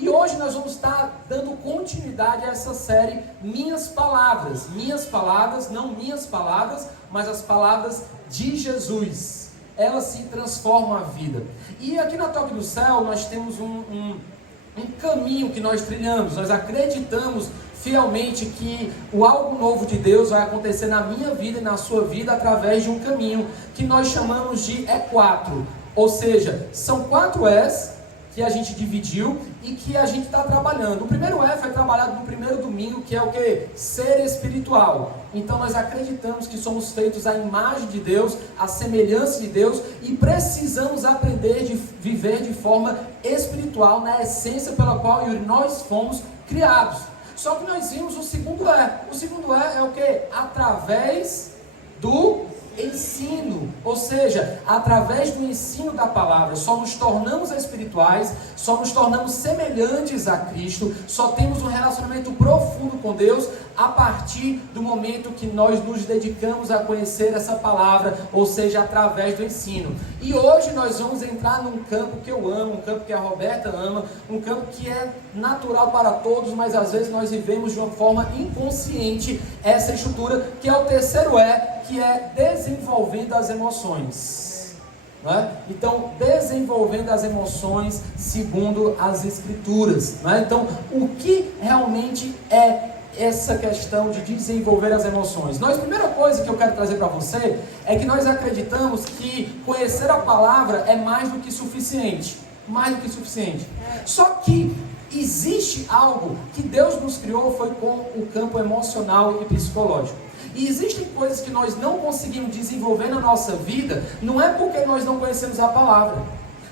E hoje nós vamos estar dando continuidade a essa série Minhas Palavras. Minhas palavras, não minhas palavras, mas as palavras de Jesus. Elas se transformam a vida. E aqui na Toque do Céu nós temos um caminho que nós trilhamos. Nós acreditamos fielmente que o algo novo de Deus vai acontecer na minha vida e na sua vida através de um caminho que nós chamamos de E4. Ou seja, são 4 Es que a gente dividiu e que a gente está trabalhando. O primeiro E foi trabalhado no primeiro domingo, que é o que? Ser espiritual. Então nós acreditamos que somos feitos à imagem de Deus, à semelhança de Deus, e precisamos aprender de viver de forma espiritual, na essência pela qual nós fomos criados. Só que nós vimos o segundo E. O segundo E é o que? Através do ensino, ou seja, através do ensino da palavra, só nos tornamos espirituais, só nos tornamos semelhantes a Cristo, só temos um relacionamento profundo com Deus a partir do momento que nós nos dedicamos a conhecer essa palavra, ou seja, através do ensino. E hoje nós vamos entrar num campo que eu amo, um campo que a Roberta ama, um campo que é natural para todos, mas às vezes nós vivemos de uma forma inconsciente essa estrutura, que é o terceiro E, que é desenvolvendo as emoções. Não é? Então, desenvolvendo as emoções segundo as Escrituras. Não é? Então, o que realmente é essa questão de desenvolver as emoções? A primeira coisa que eu quero trazer para você é que nós acreditamos que conhecer a palavra é mais do que suficiente. Mais do que suficiente. Só que existe algo que Deus nos criou, foi com o campo emocional e psicológico. E existem coisas que nós não conseguimos desenvolver na nossa vida, não é porque nós não conhecemos a palavra.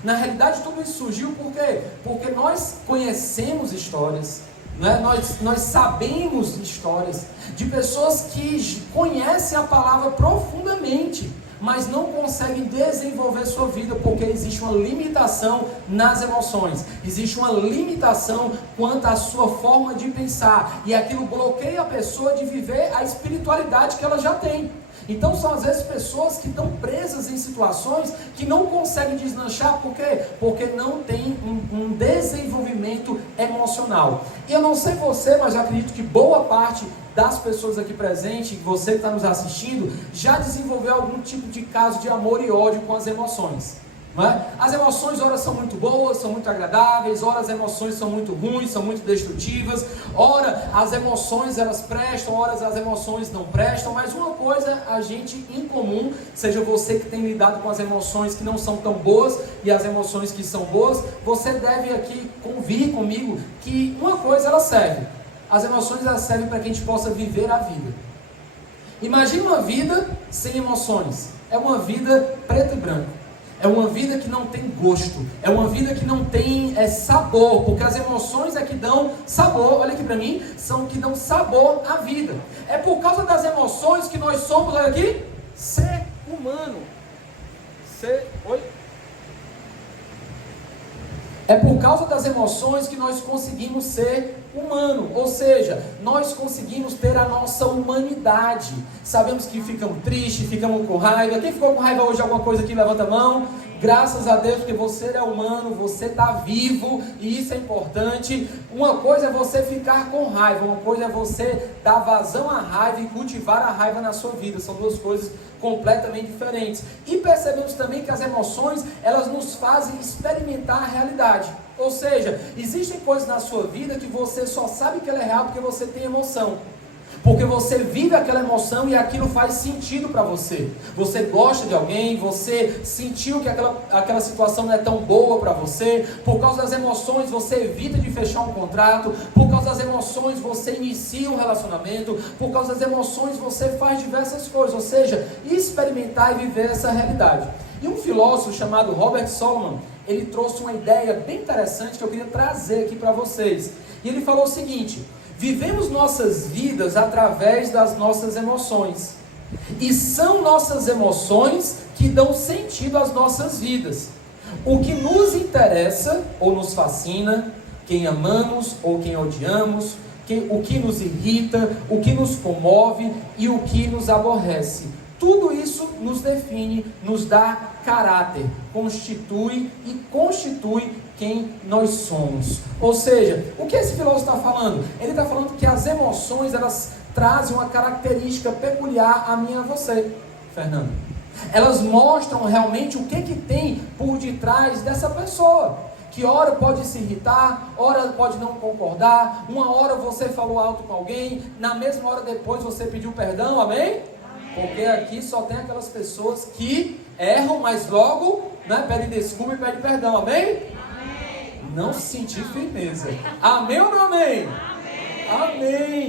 Na realidade, tudo isso surgiu por quê? Porque nós conhecemos histórias, né? Nós sabemos histórias de pessoas que conhecem a palavra profundamente, mas não conseguem desenvolver sua vida, porque existe uma limitação nas emoções, existe uma limitação quanto à sua forma de pensar, e aquilo bloqueia a pessoa de viver a espiritualidade que ela já tem. Então são às vezes pessoas que estão presas em situações que não conseguem deslanchar. Por quê? Porque não tem um desenvolvimento emocional. E eu não sei você, mas eu acredito que boa parte das pessoas aqui presentes, você que está nos assistindo, já desenvolveu algum tipo de caso de amor e ódio com as emoções. Não é? As emoções, ora são muito boas, são muito agradáveis, ora as emoções são muito ruins, são muito destrutivas, ora as emoções elas prestam, ora as emoções não prestam, mas uma coisa a gente em comum, seja você que tem lidado com as emoções que não são tão boas e as emoções que são boas, você deve aqui convir comigo que uma coisa ela serve, as emoções elas servem para que a gente possa viver a vida. Imagine uma vida sem emoções, é uma vida preto e branco. É uma vida que não tem gosto, é uma vida que não tem sabor, porque as emoções é que dão sabor, olha aqui para mim, são que dão sabor à vida. É por causa das emoções que nós somos, olha aqui, ser humano. É por causa das emoções que nós conseguimos ser humano, ou seja, nós conseguimos ter a nossa humanidade. Sabemos que ficamos tristes, ficamos com raiva. Quem ficou com raiva hoje de alguma coisa aqui, levanta a mão. Graças a Deus, porque você é humano, você está vivo, e isso é importante. Uma coisa é você ficar com raiva, uma coisa é você dar vazão à raiva e cultivar a raiva na sua vida. São duas coisas completamente diferentes. E percebemos também que as emoções, elas nos fazem experimentar a realidade. Ou seja, existem coisas na sua vida que você só sabe que ela é real porque você tem emoção. Porque você vive aquela emoção e aquilo faz sentido para você. Você gosta de alguém, você sentiu que aquela situação não é tão boa para você. Por causa das emoções você evita de fechar um contrato. Por causa das emoções você inicia um relacionamento. Por causa das emoções você faz diversas coisas. Ou seja, experimentar e viver essa realidade. E um filósofo chamado Robert Solomon, ele trouxe uma ideia bem interessante que eu queria trazer aqui para vocês. E ele falou o seguinte: vivemos nossas vidas através das nossas emoções. E são nossas emoções que dão sentido às nossas vidas. O que nos interessa ou nos fascina, quem amamos ou quem odiamos, o que nos irrita, o que nos comove e o que nos aborrece. Tudo isso nos define, nos dá caráter, constitui quem nós somos. Ou seja, o que esse filósofo está falando? Ele está falando que as emoções, elas trazem uma característica peculiar a mim e a você, Fernando. Elas mostram realmente o que tem por detrás dessa pessoa, que hora pode se irritar, hora pode não concordar, uma hora você falou alto com alguém, na mesma hora depois você pediu perdão, amém? Porque aqui só tem aquelas pessoas que erram, mas logo, né, pedem desculpa e pedem perdão, amém? Não sentir firmeza. Amém ou não amém?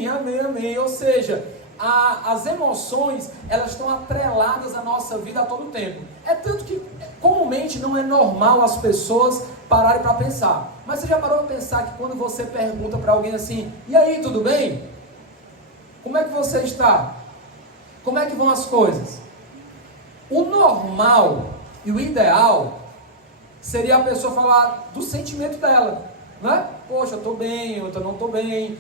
Amém. Ou seja, as emoções, elas estão atreladas à nossa vida a todo tempo. É tanto que comumente não é normal as pessoas pararem para pensar. Mas você já parou para pensar que quando você pergunta para alguém assim: e aí, tudo bem? Como é que você está? Como é que vão as coisas? O normal e o ideal seria a pessoa falar do sentimento dela, né? Poxa, eu estou bem, eu não estou bem.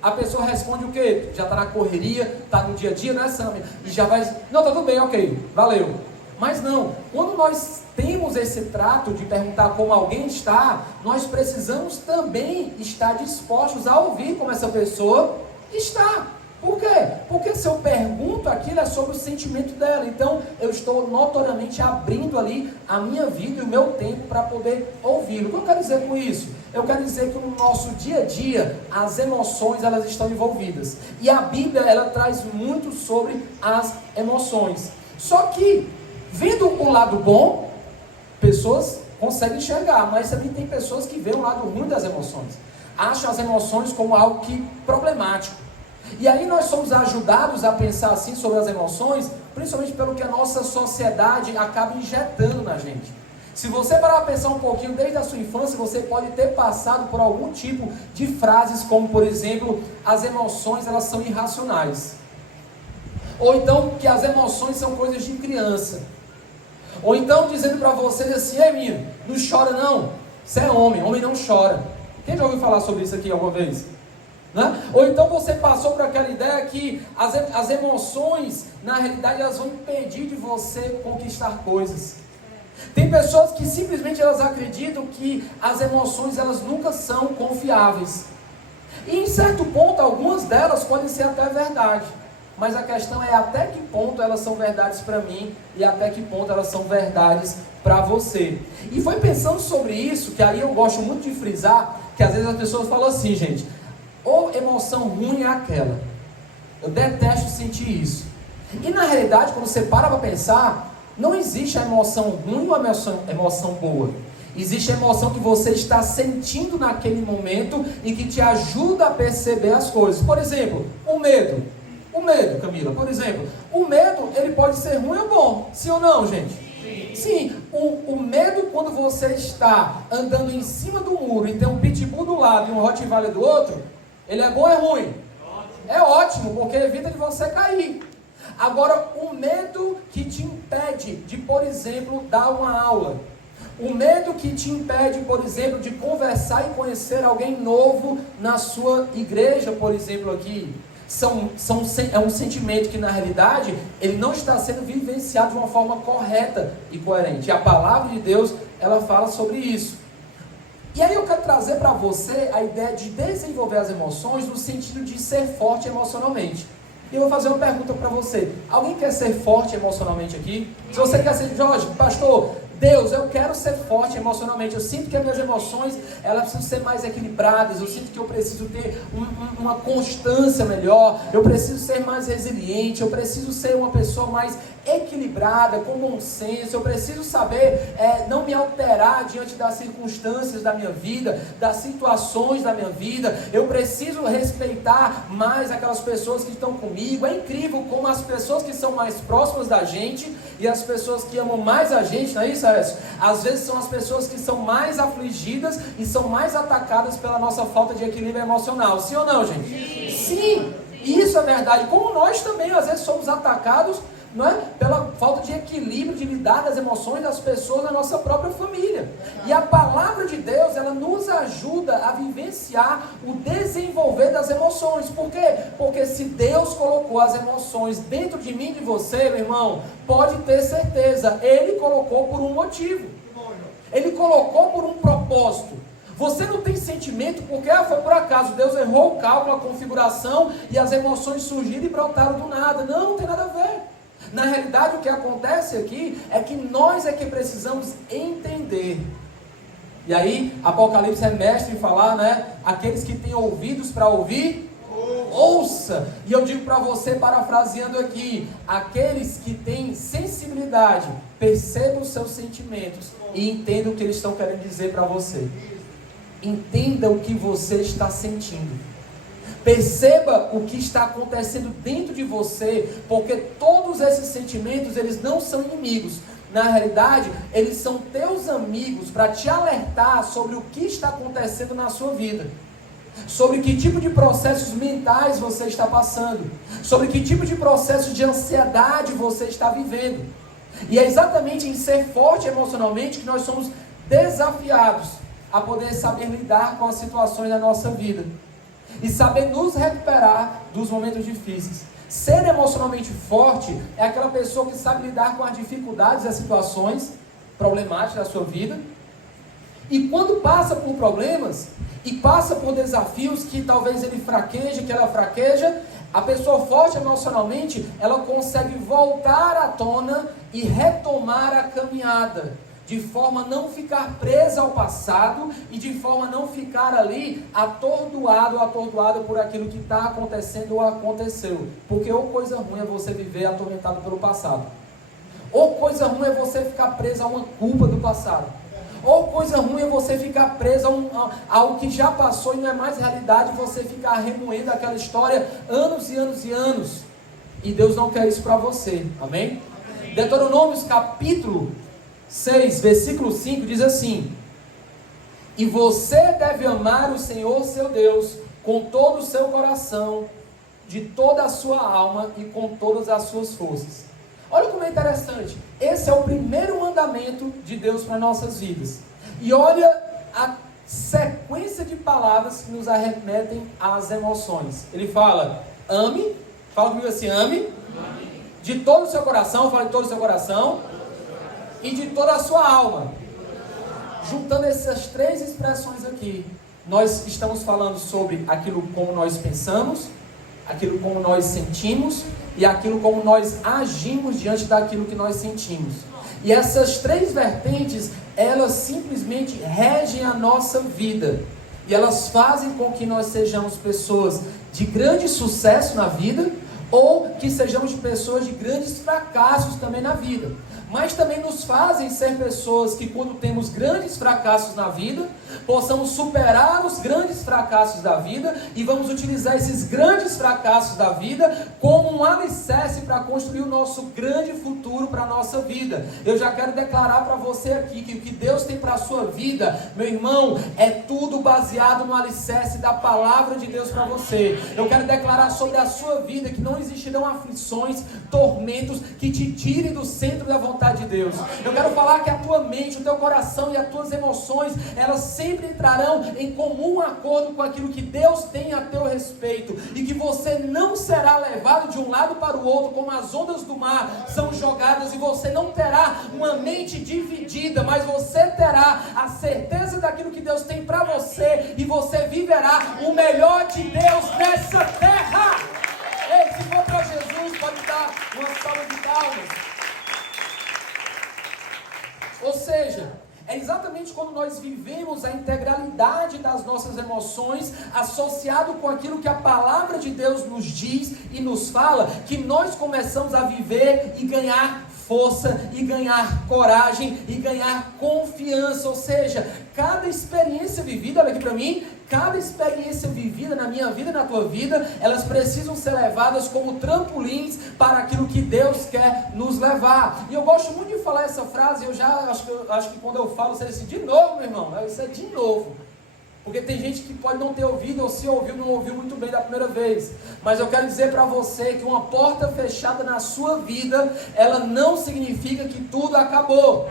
A pessoa responde o quê? Já está na correria, está no dia a dia, né, Samia? E já vai, não, tá tudo bem, ok, valeu. Mas não, quando nós temos esse trato de perguntar como alguém está, nós precisamos também estar dispostos a ouvir como essa pessoa está. Por quê? Porque se eu pergunto aquilo é sobre o sentimento dela. Então eu estou notoriamente abrindo ali a minha vida e o meu tempo para poder ouvi-lo. O que eu quero dizer com isso? Eu quero dizer que no nosso dia a dia as emoções, elas estão envolvidas. E a Bíblia, ela traz muito sobre as emoções. Só que, vendo o lado bom, pessoas conseguem enxergar, mas também tem pessoas que veem o lado ruim das emoções. Acham as emoções como algo problemático. E aí nós somos ajudados a pensar assim sobre as emoções, principalmente pelo que a nossa sociedade acaba injetando na gente. Se você parar para pensar um pouquinho, desde a sua infância, você pode ter passado por algum tipo de frases, como por exemplo, as emoções, elas são irracionais. Ou então, que as emoções são coisas de criança. Ou então, dizendo para vocês assim: ei menino, não chora não, você é homem não chora. Quem já ouviu falar sobre isso aqui alguma vez? Né? Ou então você passou por aquela ideia que as emoções, na realidade, elas vão impedir de você conquistar coisas. Tem pessoas que simplesmente elas acreditam que as emoções, elas nunca são confiáveis. E em certo ponto, algumas delas podem ser até verdade. Mas a questão é até que ponto elas são verdades para mim e até que ponto elas são verdades para você. E foi pensando sobre isso, que aí eu gosto muito de frisar, que às vezes as pessoas falam assim, gente: ou emoção ruim é aquela. Eu detesto sentir isso. E na realidade, quando você para pensar, não existe a emoção ruim ou a emoção boa. Existe a emoção que você está sentindo naquele momento e que te ajuda a perceber as coisas. Por exemplo, o medo. O medo, Camila, por exemplo. O medo, ele pode ser ruim ou bom. Sim ou não, gente? Sim, o medo, quando você está andando em cima do muro e tem um pitbull do lado e um Rottweiler do outro, ele é bom ou é ruim? É ótimo, porque evita de você cair. Agora, o medo que te impede de, por exemplo, dar uma aula. O medo que te impede, por exemplo, de conversar e conhecer alguém novo na sua igreja, por exemplo, aqui. É um sentimento que, na realidade, ele não está sendo vivenciado de uma forma correta e coerente. E a palavra de Deus, ela fala sobre isso. E aí eu quero trazer para você a ideia de desenvolver as emoções no sentido de ser forte emocionalmente. E eu vou fazer uma pergunta para você. Alguém quer ser forte emocionalmente aqui? Se você quer ser, Jorge, pastor, Deus, eu quero ser forte emocionalmente. Eu sinto que as minhas emoções, elas precisam ser mais equilibradas. Eu sinto que eu preciso ter uma constância melhor. Eu preciso ser mais resiliente. Eu preciso ser uma pessoa mais equilibrada, com bom senso. Eu preciso saber não me alterar diante das circunstâncias da minha vida, das situações da minha vida. Eu preciso respeitar mais aquelas pessoas que estão comigo. É incrível como as pessoas que são mais próximas da gente e as pessoas que amam mais a gente, não é isso? Às vezes são as pessoas que são mais afligidas e são mais atacadas pela nossa falta de equilíbrio emocional. Sim ou não, gente? Sim, isso é verdade. Como nós também às vezes somos atacados, não é? Pela falta de equilíbrio, de lidar das emoções das pessoas na nossa própria família. E a palavra de Deus, ela nos ajuda a vivenciar o desenvolver das emoções. Por quê? Porque se Deus colocou as emoções dentro de mim e de você, meu irmão, pode ter certeza, Ele colocou por um motivo. Ele colocou por um propósito. Você não tem sentimento porque foi por acaso. Deus errou o cálculo, a configuração e as emoções surgiram e brotaram do nada. Não tem nada a ver. Na realidade, o que acontece aqui é que nós é que precisamos entender. E aí, Apocalipse é mestre em falar, né? Aqueles que têm ouvidos para ouvir, ouça. E eu digo para você, parafraseando aqui, aqueles que têm sensibilidade, percebam os seus sentimentos e entendam o que eles estão querendo dizer para você. Entenda o que você está sentindo. Perceba o que está acontecendo dentro de você, porque todos esses sentimentos, eles não são inimigos. Na realidade, eles são teus amigos para te alertar sobre o que está acontecendo na sua vida. Sobre que tipo de processos mentais você está passando. Sobre que tipo de processo de ansiedade você está vivendo. E é exatamente em ser forte emocionalmente que nós somos desafiados a poder saber lidar com as situações da nossa vida. E saber nos recuperar dos momentos difíceis. Ser emocionalmente forte é aquela pessoa que sabe lidar com as dificuldades e as situações problemáticas da sua vida. E quando passa por problemas e passa por desafios que talvez ele fraqueje, que ela fraqueja, a pessoa forte emocionalmente, ela consegue voltar à tona e retomar a caminhada, de forma a não ficar presa ao passado e de forma a não ficar ali atordoado por aquilo que está acontecendo ou aconteceu. Porque ou coisa ruim é você viver atormentado pelo passado, ou coisa ruim é você ficar preso a uma culpa do passado, ou coisa ruim é você ficar preso a algo que já passou e não é mais realidade, você ficar remoendo aquela história anos e anos e anos. E Deus não quer isso para você, amém? Deuteronômio capítulo 6, versículo 5 diz assim: e você deve amar o Senhor seu Deus com todo o seu coração, de toda a sua alma e com todas as suas forças. Olha como é interessante, esse é o primeiro mandamento de Deus para nossas vidas. E olha a sequência de palavras que nos arremetem às emoções. Ele fala, ame, fala comigo assim, ame, de todo o seu coração, fala de todo o seu coração, e de toda a sua alma. Juntando essas três expressões aqui, nós estamos falando sobre aquilo como nós pensamos, aquilo como nós sentimos e aquilo como nós agimos diante daquilo que nós sentimos. E essas três vertentes, elas simplesmente regem a nossa vida. E elas fazem com que nós sejamos pessoas de grande sucesso na vida, ou que sejamos pessoas de grandes fracassos também na vida. Mas também nos fazem ser pessoas que, quando temos grandes fracassos na vida, possamos superar os grandes fracassos da vida e vamos utilizar esses grandes fracassos da vida como um alicerce para construir o nosso grande futuro para a nossa vida. Eu já quero declarar para você aqui que o que Deus tem para a sua vida, meu irmão, é tudo baseado no alicerce da palavra de Deus para você. Eu quero declarar sobre a sua vida que não existirão aflições, tormentos que te tirem do centro da vontade de Deus. Eu quero falar que a tua mente, o teu coração e as tuas emoções, elas sempre entrarão em comum acordo com aquilo que Deus tem a teu respeito, e que você não será levado de um lado para o outro como as ondas do mar são jogadas, e você não terá uma mente dividida, mas você terá a certeza daquilo que Deus tem para você, e você viverá o melhor de Deus nessa terra. Ei, se for para Jesus, pode dar uma salva de palmas. Ou seja, é exatamente quando nós vivemos a integralidade das nossas emoções, associado com aquilo que a palavra de Deus nos diz e nos fala, que nós começamos a viver e ganhar força, e ganhar coragem, e ganhar confiança. Ou seja, cada experiência vivida, olha aqui para mim, cada experiência vivida na minha vida e na tua vida, elas precisam ser levadas como trampolins para aquilo que Deus quer nos levar. E eu gosto muito de falar essa frase, eu já acho que quando eu falo, você diz assim, de novo, meu irmão, isso é de novo. Porque tem gente que pode não ter ouvido, ou se ouviu, não ouviu muito bem da primeira vez. Mas eu quero dizer para você que uma porta fechada na sua vida, ela não significa que tudo acabou.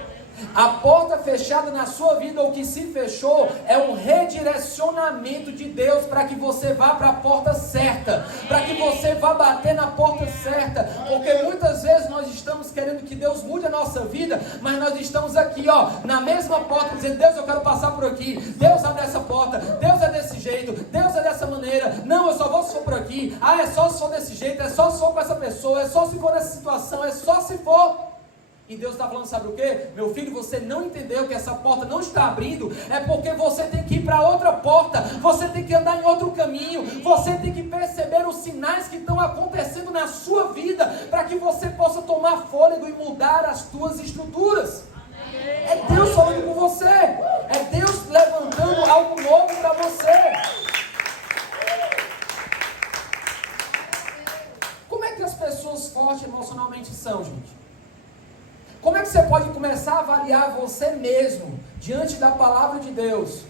A porta fechada na sua vida, ou que se fechou, é um redirecionamento de Deus para que você vá para a porta certa, para que você vá bater na porta certa, porque muitas vezes nós estamos querendo que Deus mude a nossa vida, mas nós estamos aqui, na mesma porta, dizendo: Deus, eu quero passar por aqui, Deus abre essa porta, Deus é desse jeito, Deus é dessa maneira, não, eu só vou se for por aqui, é só se for desse jeito, é só se for com essa pessoa, é só se for nessa situação, é só se for. E Deus está falando, sabe o que? Meu filho, você não entendeu que essa porta não está abrindo, é porque você tem que ir para outra porta, você tem que andar em outro caminho, você tem que perceber os sinais que estão acontecendo na sua vida, para que você possa tomar fôlego e mudar as tuas estruturas. É Deus falando com você, é Deus levantando algo novo para você. Como é que as pessoas fortes emocionalmente são, gente? Como é que você pode começar a avaliar você mesmo, diante da palavra de Deus,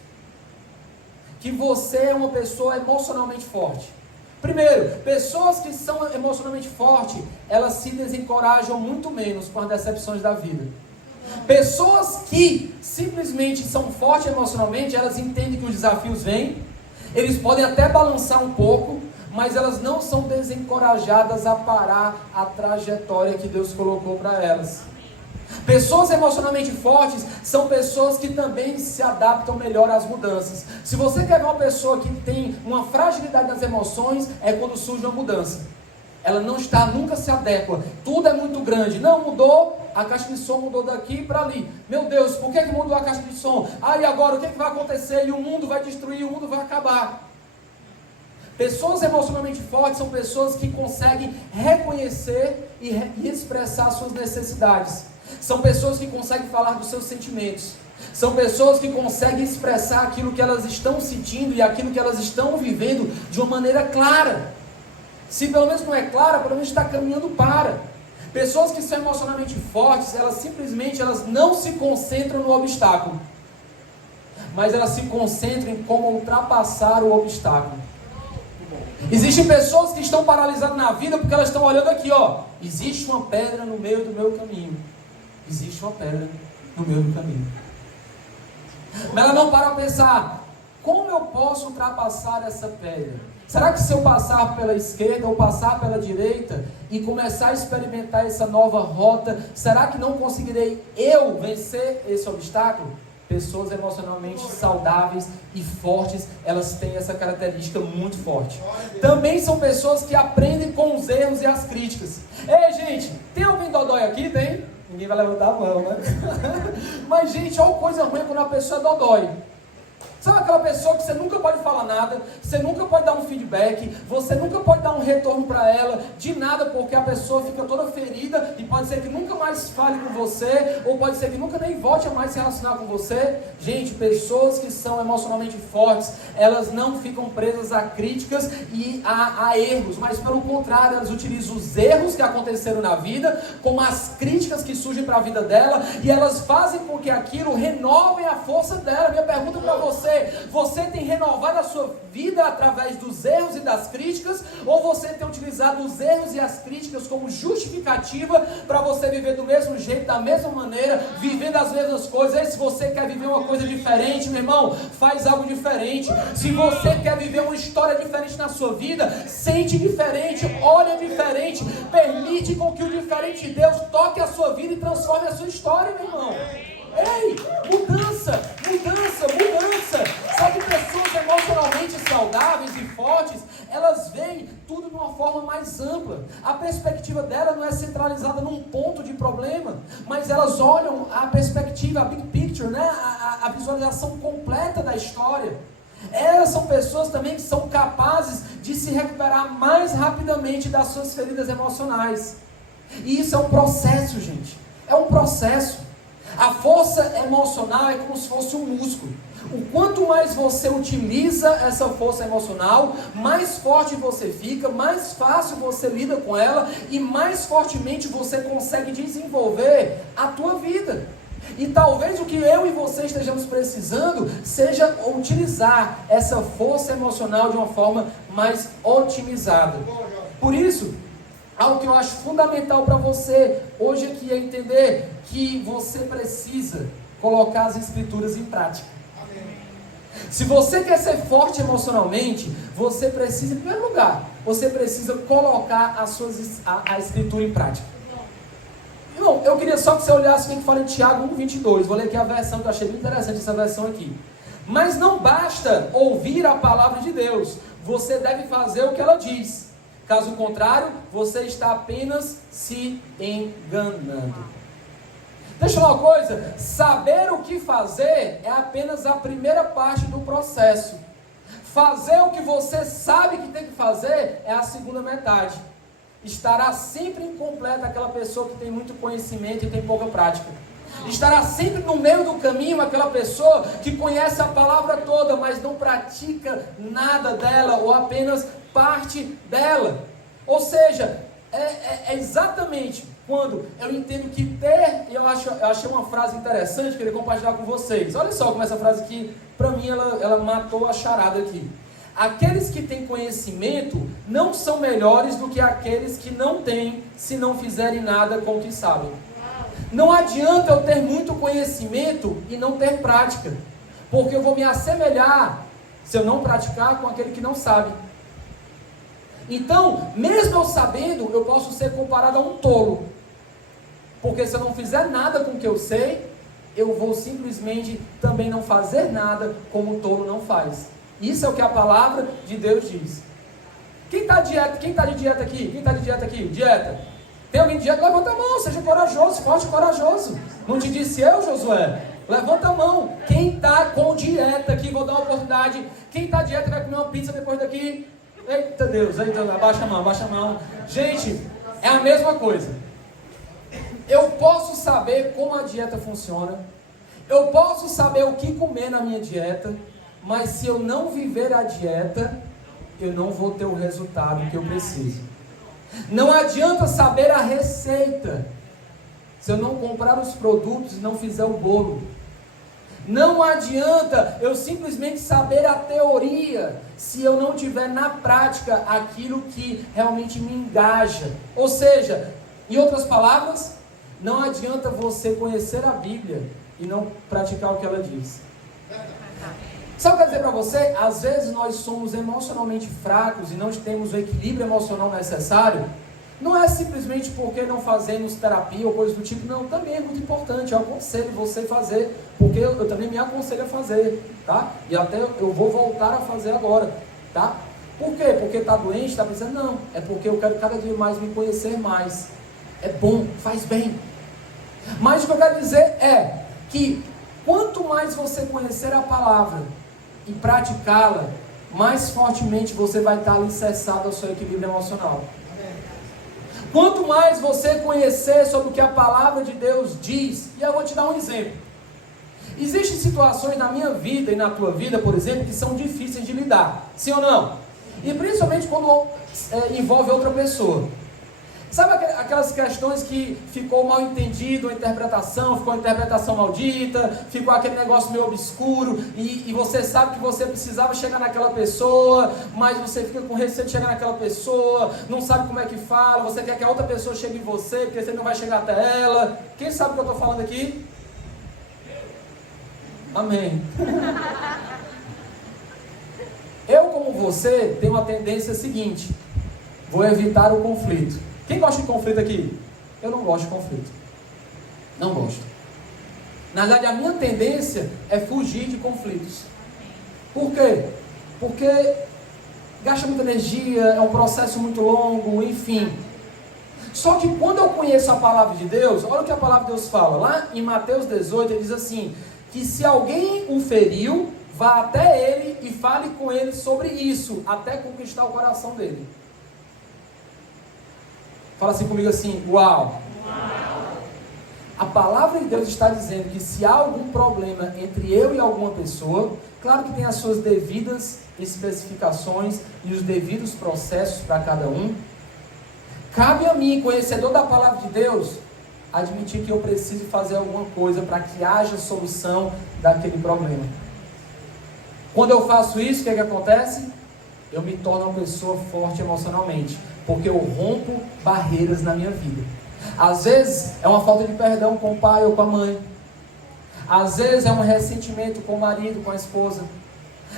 que você é uma pessoa emocionalmente forte? Primeiro, pessoas que são emocionalmente fortes, elas se desencorajam muito menos com as decepções da vida. Pessoas que simplesmente são fortes emocionalmente, elas entendem que os desafios vêm, eles podem até balançar um pouco, mas elas não são desencorajadas a parar a trajetória que Deus colocou para elas. Pessoas emocionalmente fortes são pessoas que também se adaptam melhor às mudanças. Se você quer ver uma pessoa que tem uma fragilidade nas emoções, é quando surge uma mudança. Ela nunca se adequa. Tudo é muito grande. Não mudou, a caixa de som mudou daqui para ali. Meu Deus, por que mudou a caixa de som? E agora o que vai acontecer? E o mundo vai destruir, o mundo vai acabar. Pessoas emocionalmente fortes são pessoas que conseguem reconhecer e expressar suas necessidades. São pessoas que conseguem falar dos seus sentimentos. São pessoas que conseguem expressar aquilo que elas estão sentindo e aquilo que elas estão vivendo de uma maneira clara. Se pelo menos não é clara, pelo menos está caminhando para. Pessoas que são emocionalmente fortes, elas não se concentram no obstáculo, mas elas se concentram em como ultrapassar o obstáculo. Existem pessoas que estão paralisadas na vida porque elas estão olhando aqui, existe uma pedra no meio do meu caminho. Existe uma pedra no meio do caminho. Mas ela não para a pensar: como eu posso ultrapassar essa pedra? Será que se eu passar pela esquerda ou passar pela direita e começar a experimentar essa nova rota, será que não conseguirei eu vencer esse obstáculo? Pessoas emocionalmente saudáveis e fortes, elas têm essa característica muito forte. Também são pessoas que aprendem com os erros e as críticas. Ei, gente, tem alguém dodói aqui? Tem? Ninguém vai levantar a mão, né? Mas, gente, olha coisa ruim quando a pessoa é dodói. Sabe aquela pessoa que você nunca pode falar nada, você nunca pode dar um feedback, você nunca pode dar um retorno para ela, de nada, porque a pessoa fica toda ferida e pode ser que nunca mais fale com você, ou pode ser que nunca nem volte a mais se relacionar com você. Gente, pessoas que são emocionalmente fortes, elas não ficam presas a críticas e a erros, mas pelo contrário, elas utilizam os erros que aconteceram na vida, como as críticas que surgem para a vida dela, e elas fazem com que aquilo renove a força dela. Minha pergunta para você tem renovado a sua vida através dos erros e das críticas, ou você tem utilizado os erros e as críticas como justificativa para você viver do mesmo jeito, da mesma maneira, vivendo as mesmas coisas? E se você quer viver uma coisa diferente, meu irmão, faz algo diferente. Se você quer viver uma história diferente na sua vida, sente diferente, olha diferente, permite com que o diferente de Deus toque a sua vida e transforme a sua história, meu irmão. Ei, mudança. Só que pessoas emocionalmente saudáveis e fortes, elas veem tudo de uma forma mais ampla. A perspectiva dela não é centralizada num ponto de problema, mas elas olham a perspectiva, a big picture, né? a visualização completa da história. Elas são pessoas também que são capazes de se recuperar mais rapidamente das suas feridas emocionais. E isso é um processo, gente. É um processo. A força emocional é como se fosse um músculo. O quanto mais você utiliza essa força emocional, mais forte você fica, mais fácil você lida com ela e mais fortemente você consegue desenvolver a tua vida. E talvez o que eu e você estejamos precisando seja utilizar essa força emocional de uma forma mais otimizada. Por isso, Algo que eu acho fundamental para você hoje aqui é entender que você precisa colocar as Escrituras em prática. Se você quer ser forte emocionalmente, você precisa, em primeiro lugar, você precisa colocar a Escritura em prática. Irmão, eu queria só que você olhasse o que fala em Tiago 1,22. Vou ler aqui a versão que eu achei muito interessante, essa versão aqui. Mas não basta ouvir a palavra de Deus, você deve fazer o que ela diz. Caso contrário, você está apenas se enganando. Deixa eu falar uma coisa, saber o que fazer é apenas a primeira parte do processo. Fazer o que você sabe que tem que fazer é a segunda metade. Estará sempre incompleta aquela pessoa que tem muito conhecimento e tem pouca prática. Estará sempre no meio do caminho aquela pessoa que conhece a palavra toda, mas não pratica nada dela ou apenas parte dela. Ou seja, é exatamente quando eu entendo que eu achei uma frase interessante, queria compartilhar com vocês. Olha só como essa frase aqui, para mim, ela matou a charada aqui. Aqueles que têm conhecimento não são melhores do que aqueles que não têm, se não fizerem nada com o que sabem. Não adianta eu ter muito conhecimento e não ter prática, porque eu vou me assemelhar, se eu não praticar, com aquele que não sabe. Então, mesmo eu sabendo, eu posso ser comparado a um tolo, porque se eu não fizer nada com o que eu sei, eu vou simplesmente também não fazer nada como o tolo não faz. Isso é o que a palavra de Deus diz. Quem está de dieta aqui? Quem está de dieta aqui? Dieta. Tem alguém de dieta? Levanta a mão, seja corajoso, forte e corajoso. Não te disse eu, Josué? Levanta a mão. Quem está com dieta aqui? Vou dar uma oportunidade. Quem está de dieta vai comer uma pizza depois daqui? Eita Deus, abaixa a mão, abaixa a mão. Gente, é a mesma coisa. Eu posso saber como a dieta funciona. Eu posso saber o que comer na minha dieta. Mas se eu não viver a dieta, eu não vou ter o resultado que eu preciso. Não adianta saber a receita se eu não comprar os produtos e não fizer o bolo. Não adianta eu simplesmente saber a teoria se eu não tiver na prática aquilo que realmente me engaja. Ou seja, em outras palavras, não adianta você conhecer a Bíblia e não praticar o que ela diz. Sabe o que eu quero dizer para você? Às vezes nós somos emocionalmente fracos e não temos o equilíbrio emocional necessário. Não é simplesmente porque não fazemos terapia ou coisa do tipo. Não, também é muito importante. Eu aconselho você a fazer, porque eu também me aconselho a fazer, tá? E até eu vou voltar a fazer agora, tá? Por quê? Porque está doente, está pensando? Não, é porque eu quero cada dia mais me conhecer mais. É bom, faz bem. Mas o que eu quero dizer é que quanto mais você conhecer a palavra e praticá-la, mais fortemente você vai estar alicerçado ao seu equilíbrio emocional. Quanto mais você conhecer sobre o que a palavra de Deus diz, e eu vou te dar um exemplo. Existem situações na minha vida e na tua vida, por exemplo, que são difíceis de lidar, sim ou não? E principalmente quando envolve outra pessoa. Sabe aquelas questões que ficou mal entendido a interpretação, ficou a interpretação maldita, ficou aquele negócio meio obscuro, e você sabe que você precisava chegar naquela pessoa, mas você fica com receio de chegar naquela pessoa, não sabe como é que fala, você quer que a outra pessoa chegue em você, porque você não vai chegar até ela. Quem sabe o que eu estou falando aqui? Amém. Eu, como você, tenho uma tendência seguinte: vou evitar o conflito. Quem gosta de conflito aqui? Eu não gosto de conflito. Não gosto. Na verdade, a minha tendência é fugir de conflitos. Por quê? Porque gasta muita energia, é um processo muito longo, enfim. Só que quando eu conheço a palavra de Deus, olha o que a palavra de Deus fala. Lá em Mateus 18, ele diz assim, que se alguém o feriu, vá até ele e fale com ele sobre isso, até conquistar o coração dele. Fala assim comigo assim, uau! A palavra de Deus está dizendo que se há algum problema entre eu e alguma pessoa, claro que tem as suas devidas especificações e os devidos processos para cada um. Cabe a mim, conhecedor da palavra de Deus, admitir que eu preciso fazer alguma coisa para que haja solução daquele problema. Quando eu faço isso, o que é que acontece? eu me torno uma pessoa forte emocionalmente, porque eu rompo barreiras na minha vida. Às vezes é uma falta de perdão com o pai ou com a mãe. Às vezes é um ressentimento com o marido, com a esposa.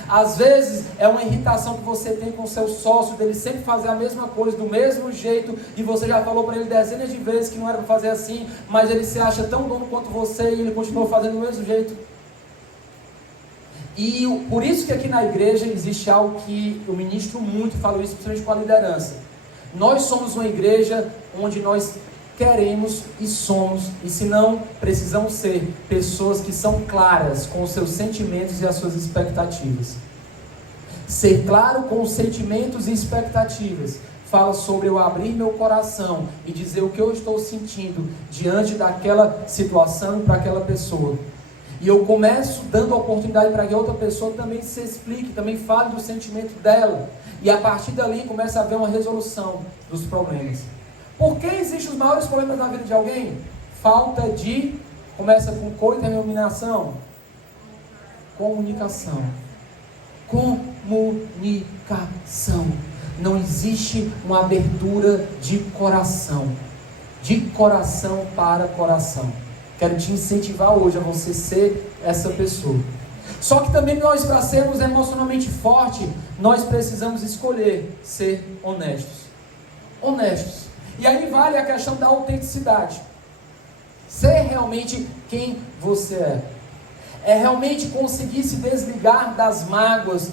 Às vezes é uma irritação que você tem com o seu sócio, dele sempre fazer a mesma coisa, do mesmo jeito, e você já falou para ele dezenas de vezes que não era para fazer assim, mas ele se acha tão dono quanto você e ele continua fazendo do mesmo jeito. E por isso que aqui na igreja existe algo que eu ministro muito, falo isso principalmente com a liderança. Nós somos uma igreja onde nós queremos e somos, e se não, precisamos ser pessoas que são claras com os seus sentimentos e as suas expectativas. Ser claro com os sentimentos e expectativas fala sobre eu abrir meu coração e dizer o que eu estou sentindo diante daquela situação para aquela pessoa. E eu começo dando a oportunidade para que a outra pessoa também se explique, também fale do sentimento dela. E a partir dali começa a haver uma resolução dos problemas. Por que existem os maiores problemas na vida de alguém? Falta de, começa com co e terminação, comunicação. Comunicação. Não existe uma abertura de coração para coração. Quero te incentivar hoje a você ser essa pessoa. Só que também nós, para sermos emocionalmente fortes, nós precisamos escolher ser honestos. Honestos. E aí vale a questão da autenticidade. Ser realmente quem você é. É realmente conseguir se desligar das mágoas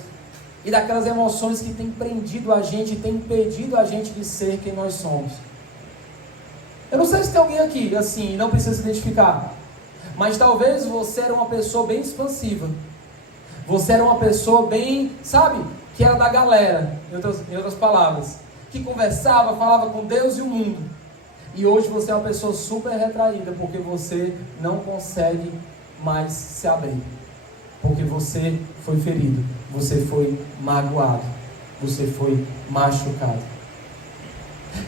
e daquelas emoções que têm prendido a gente, têm impedido a gente de ser quem nós somos. Eu não sei se tem alguém aqui assim, não precisa se identificar, mas talvez você era uma pessoa bem expansiva. Você era uma pessoa bem, sabe, que era da galera, em outras palavras, que conversava, falava com Deus e o mundo. E hoje você é uma pessoa super retraída, porque você não consegue mais se abrir. Porque você foi ferido, você foi magoado, você foi machucado.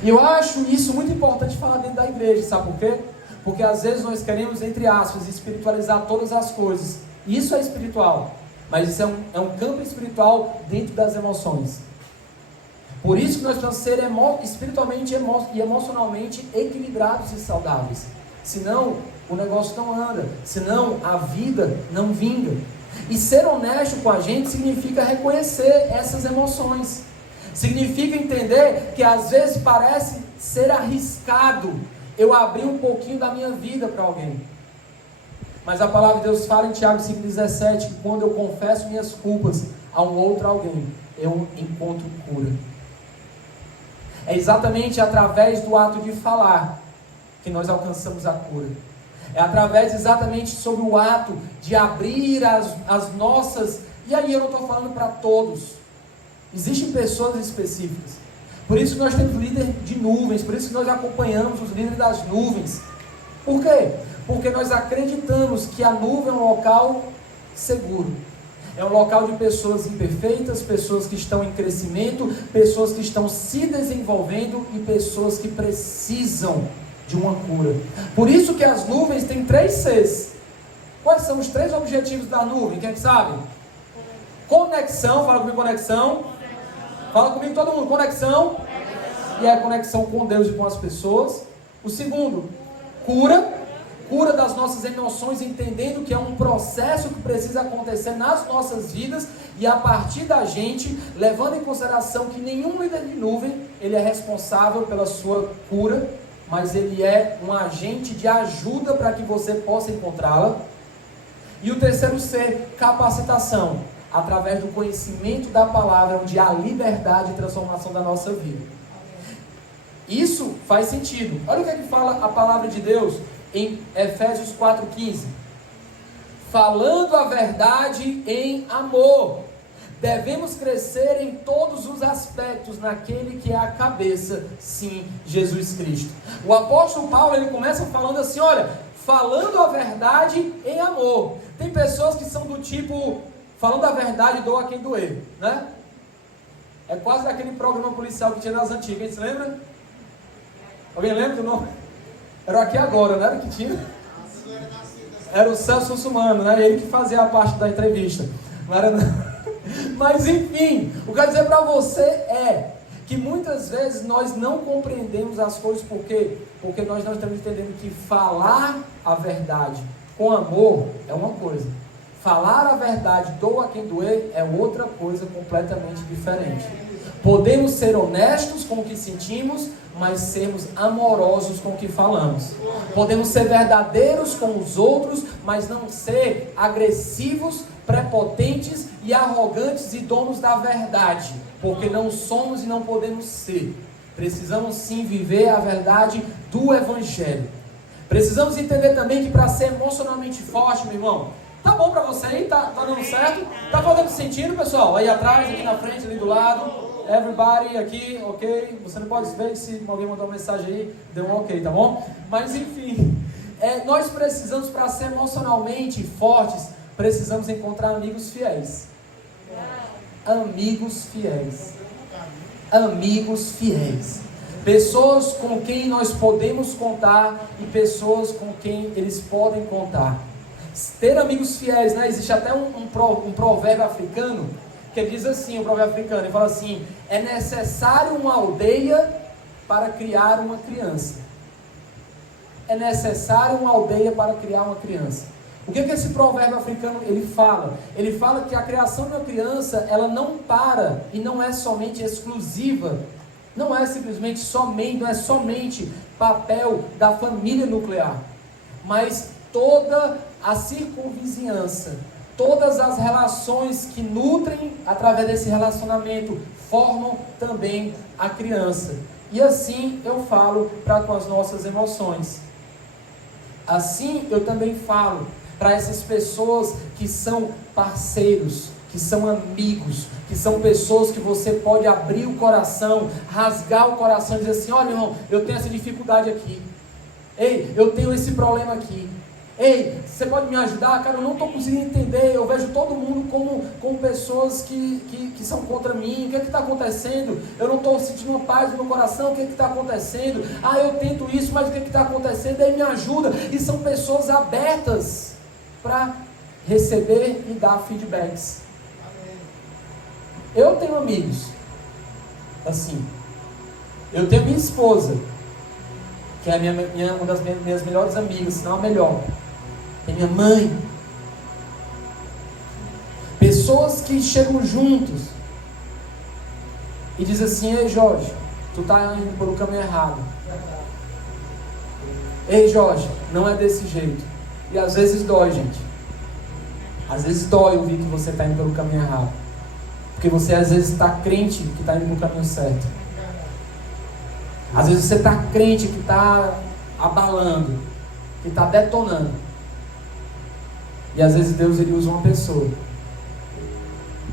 E eu acho isso muito importante falar dentro da igreja, sabe por quê? Porque às vezes nós queremos, entre aspas, espiritualizar todas as coisas. Isso é espiritual, mas isso é um campo espiritual dentro das emoções. Por isso que nós precisamos ser espiritualmente e emocionalmente equilibrados e saudáveis. Senão o negócio não anda, senão a vida não vinga. E ser honesto com a gente significa reconhecer essas emoções. Significa entender que às vezes parece ser arriscado eu abrir um pouquinho da minha vida para alguém. Mas a palavra de Deus fala em Tiago 5,17 que quando eu confesso minhas culpas a um outro alguém, eu encontro cura. É exatamente através do ato de falar que nós alcançamos a cura. É através exatamente sobre o ato de abrir as nossas... E aí eu não estou falando para todos. Existem pessoas específicas. Por isso que nós temos líder de nuvens. Por isso que nós acompanhamos os líderes das nuvens. Por quê? Porque nós acreditamos que a nuvem é um local seguro. É um local de pessoas imperfeitas, pessoas que estão em crescimento, pessoas que estão se desenvolvendo e pessoas que precisam de uma cura. Por isso que as nuvens têm 3 Cs. Quais são os 3 objetivos da nuvem? Quem é que sabe? Conexão, fala comigo, conexão. Fala comigo todo mundo, conexão. E é a conexão com Deus e com as pessoas. O segundo, cura. Cura das nossas emoções, entendendo que é um processo que precisa acontecer nas nossas vidas. E a partir da gente, levando em consideração que nenhum líder de nuvem, ele é responsável pela sua cura, mas ele é um agente de ajuda para que você possa encontrá-la. E o terceiro C, capacitação, através do conhecimento da palavra, onde há liberdade e transformação da nossa vida. Isso faz sentido. Olha o que fala a palavra de Deus em Efésios 4,15. Falando a verdade em amor, devemos crescer em todos os aspectos naquele que é a cabeça, sim, Jesus Cristo. O apóstolo Paulo, ele começa falando assim, olha, falando a verdade em amor. Tem pessoas que são do tipo, falando a verdade, doa quem doer, né? É quase daquele programa policial que tinha nas antigas, hein? Você lembra? Alguém lembra do nome? Era Aqui Agora, não era que tinha? Era o Celso Russomano, né? Ele que fazia a parte da entrevista. Não era não. Mas enfim, o que eu quero dizer para você é que muitas vezes nós não compreendemos as coisas porque nós não estamos entendendo que falar a verdade com amor é uma coisa, falar a verdade, doa quem doer, é outra coisa completamente diferente. Podemos ser honestos com o que sentimos, mas sermos amorosos com o que falamos. Podemos ser verdadeiros com os outros, mas não ser agressivos, prepotentes e arrogantes e donos da verdade, porque não somos e não podemos ser. Precisamos sim viver a verdade do Evangelho. Precisamos entender também que para ser emocionalmente forte, meu irmão, tá bom para você aí? Tá dando certo? Tá fazendo sentido, pessoal? Aí atrás, aqui na frente, ali do lado. Everybody aqui, ok? Você não pode ver se alguém mandou uma mensagem aí, deu um ok, tá bom? Mas enfim, nós precisamos, para ser emocionalmente fortes, precisamos encontrar amigos fiéis. Amigos fiéis. Amigos fiéis. Pessoas com quem nós podemos contar e pessoas com quem eles podem contar. Ter amigos fiéis, né? Existe até um provérbio africano que diz assim, o provérbio africano, ele fala assim: é necessário uma aldeia para criar uma criança. É necessário uma aldeia para criar uma criança. O que esse provérbio africano ele fala? Ele fala que a criação de uma criança, ela não para e não é somente exclusiva, não é somente papel da família nuclear, mas toda a circunvizinhança, todas as relações que nutrem através desse relacionamento formam também a criança. E assim eu falo para com as nossas emoções. Assim eu também falo para essas pessoas que são parceiros, que são amigos, que são pessoas que você pode abrir o coração, rasgar o coração e dizer assim: olha, irmão, eu tenho essa dificuldade aqui. Ei, eu tenho esse problema aqui. Ei, você pode me ajudar? Cara, eu não estou conseguindo entender. Eu vejo todo mundo como pessoas que são contra mim. O que está acontecendo? Eu não estou sentindo uma paz no meu coração. O que está acontecendo? Eu tento isso, mas o que está acontecendo? Aí me ajuda. E são pessoas abertas para receber e dar feedbacks. Eu tenho amigos assim. Eu tenho minha esposa, que é uma das minhas melhores amigas, se não a melhor. Tem minha mãe. Pessoas que chegam juntos e dizem assim: ei Jorge, tu tá indo pelo caminho errado. Ei Jorge, não é desse jeito. E às vezes dói, gente. Às vezes dói ouvir que você está indo pelo caminho errado, porque você às vezes está crente que está indo no caminho certo. Às vezes você está crente que está abalando, que está detonando. E às vezes Deus ele usa uma pessoa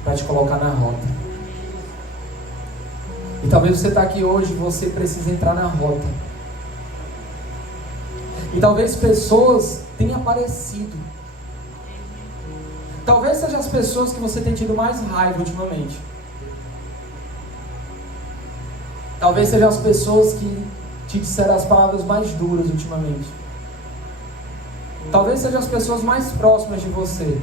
para te colocar na rota. E talvez você está aqui hoje e você precisa entrar na rota. E talvez pessoas tenham aparecido. Talvez sejam as pessoas que você tem tido mais raiva ultimamente. Talvez sejam as pessoas que te disseram as palavras mais duras ultimamente. Talvez sejam as pessoas mais próximas de você.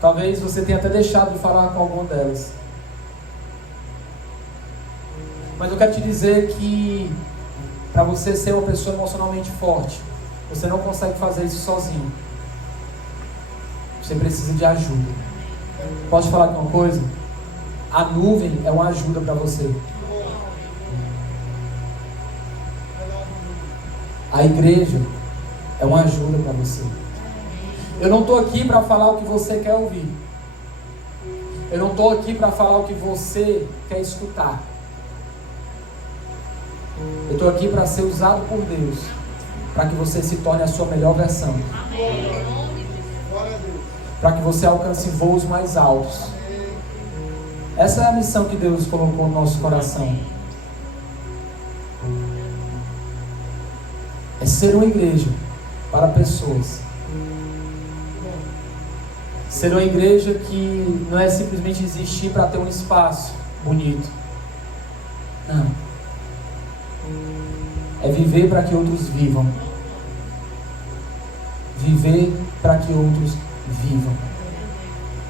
Talvez você tenha até deixado de falar com alguma delas. Mas eu quero te dizer que para você ser uma pessoa emocionalmente forte, você não consegue fazer isso sozinho. Você precisa de ajuda. Posso te falar aqui uma coisa? A nuvem é uma ajuda para você. A igreja é uma ajuda para você. Eu não estou aqui para falar o que você quer ouvir. Eu não estou aqui para falar o que você quer escutar. Eu estou aqui para ser usado por Deus, para que você se torne a sua melhor versão. Para que você alcance voos mais altos. Essa é a missão que Deus colocou no nosso coração. É ser uma igreja para pessoas. Ser uma igreja que não é simplesmente existir para ter um espaço bonito. Não. É viver para que outros vivam. Viver para que outros vivam.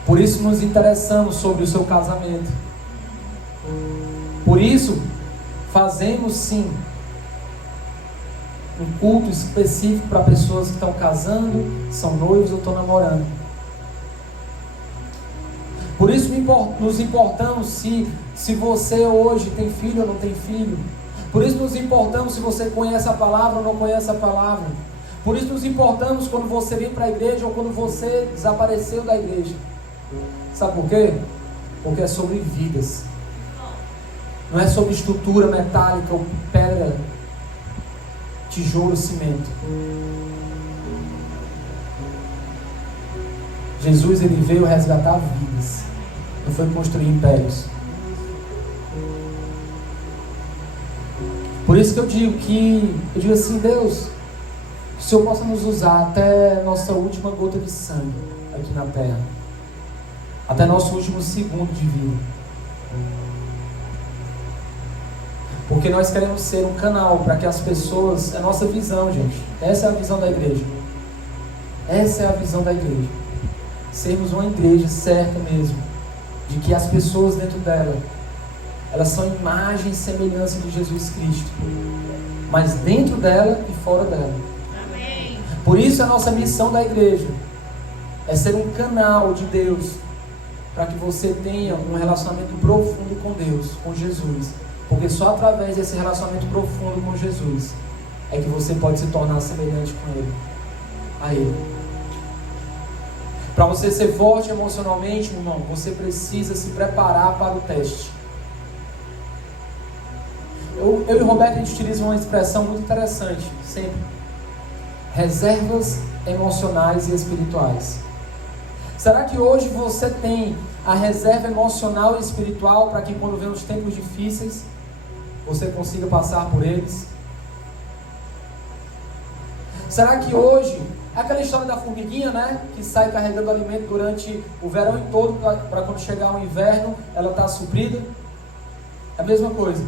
Por isso nos interessamos sobre o seu casamento. Por isso fazemos sim um culto específico para pessoas que estão casando, são noivos ou estão namorando. Por isso nos importamos se você hoje tem filho ou não tem filho. Por isso nos importamos se você conhece a palavra ou não conhece a palavra. Por isso nos importamos quando você vem para a igreja ou quando você desapareceu da igreja. Sabe por quê? Porque é sobre vidas. Não é sobre estrutura metálica ou pedra, tijolo, cimento. Jesus, ele veio resgatar vidas. Não foi construir impérios. Por isso que eu digo assim, Deus, que o Senhor possa nos usar até nossa última gota de sangue aqui na terra. Até nosso último segundo de vida. Porque nós queremos ser um canal para que as pessoas... É a nossa visão, gente. Essa é a visão da igreja. Essa é a visão da igreja. Sermos uma igreja certa mesmo. De que as pessoas dentro dela, elas são imagem e semelhança de Jesus Cristo. Mas dentro dela e fora dela. Amém. Por isso a nossa missão da igreja é ser um canal de Deus. Para que você tenha um relacionamento profundo com Deus, com Jesus. Porque só através desse relacionamento profundo com Jesus é que você pode se tornar semelhante com Ele, a Ele. Para você ser forte emocionalmente, meu irmão, você precisa se preparar para o teste. Eu e o Roberto, a gente utiliza uma expressão muito interessante, sempre. Reservas emocionais e espirituais. Será que hoje você tem a reserva emocional e espiritual para que quando vem os tempos difíceis, você consiga passar por eles? Será que hoje, aquela história da formiguinha, né, que sai carregando alimento durante o verão em todo, para quando chegar o inverno, ela está suprida? É a mesma coisa.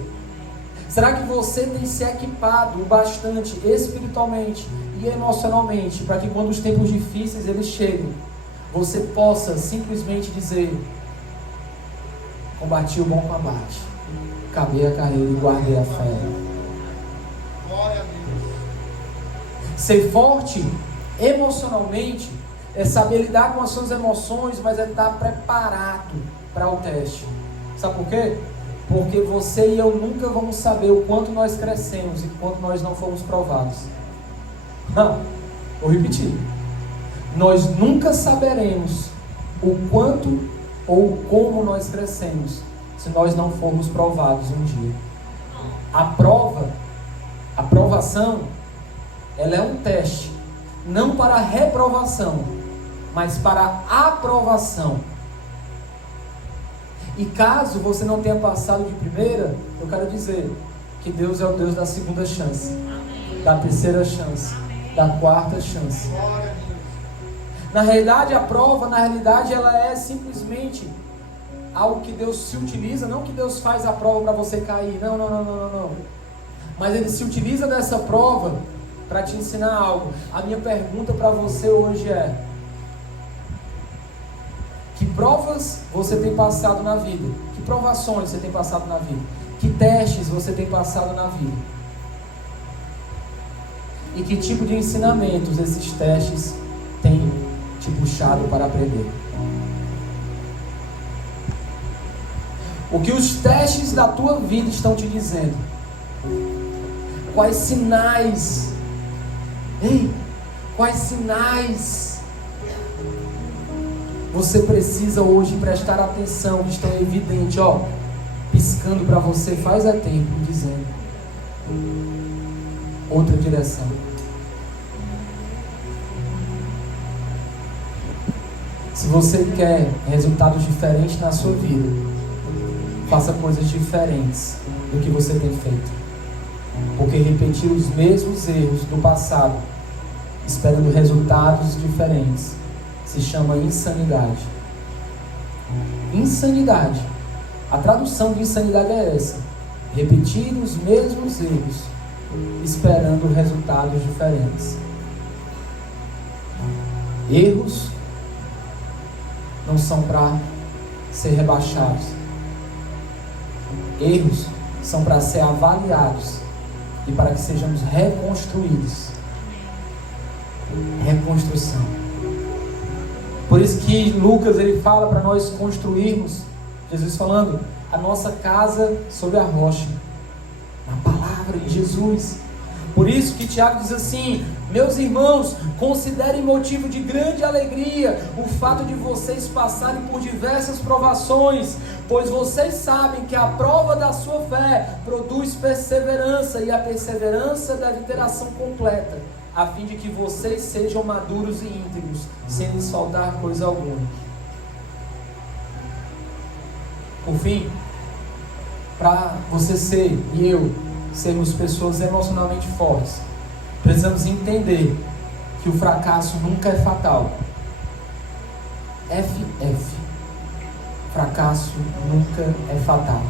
Será que você tem se equipado o bastante espiritualmente e emocionalmente para que quando os tempos difíceis eles cheguem, você possa simplesmente dizer: combati o bom combate, acabei a carreira e guardei a fé. Glória a Deus. Ser forte emocionalmente é saber lidar com as suas emoções, mas é estar preparado para o teste. Sabe por quê? Porque você e eu nunca vamos saber o quanto nós crescemos e quanto nós não fomos provados. Vou repetir. Nós nunca saberemos o quanto ou como nós crescemos se nós não formos provados um dia. A aprovação, ela é um teste, não para reprovação, mas para aprovação. E caso você não tenha passado de primeira, eu quero dizer que Deus é o Deus da segunda chance, da terceira chance, da quarta chance. Na realidade, a prova, ela é simplesmente algo que Deus se utiliza, não que Deus faz a prova para você cair, não. Mas Ele se utiliza dessa prova para te ensinar algo. A minha pergunta para você hoje é: que provas você tem passado na vida? Que provações você tem passado na vida? Que testes você tem passado na vida? E que tipo de ensinamentos esses testes têm te puxado para aprender? O que os testes da tua vida estão te dizendo? Quais sinais? Quais sinais você precisa hoje prestar atenção, que estão evidentes, piscando para você faz tempo, dizendo outra direção. Se você quer resultados diferentes na sua vida, faça coisas diferentes do que você tem feito. Porque repetir os mesmos erros do passado, esperando resultados diferentes, se chama insanidade. Insanidade. A tradução de insanidade é essa: repetir os mesmos erros, esperando resultados diferentes. Erros não são para ser rebaixados. Erros são para ser avaliados e para que sejamos reconstruídos. Reconstrução. Por isso que Lucas ele fala para nós construirmos, Jesus falando, a nossa casa sobre a rocha, na palavra de Jesus. Por isso que Tiago diz assim: meus irmãos, considerem motivo de grande alegria o fato de vocês passarem por diversas provações, pois vocês sabem que a prova da sua fé produz perseverança, e a perseverança deve ter ação completa, a fim de que vocês sejam maduros e íntegros, sem lhes faltar coisa alguma. Por fim, para você ser e eu sermos pessoas emocionalmente fortes, precisamos entender que o fracasso nunca é fatal. FF. Fracasso nunca é fatal.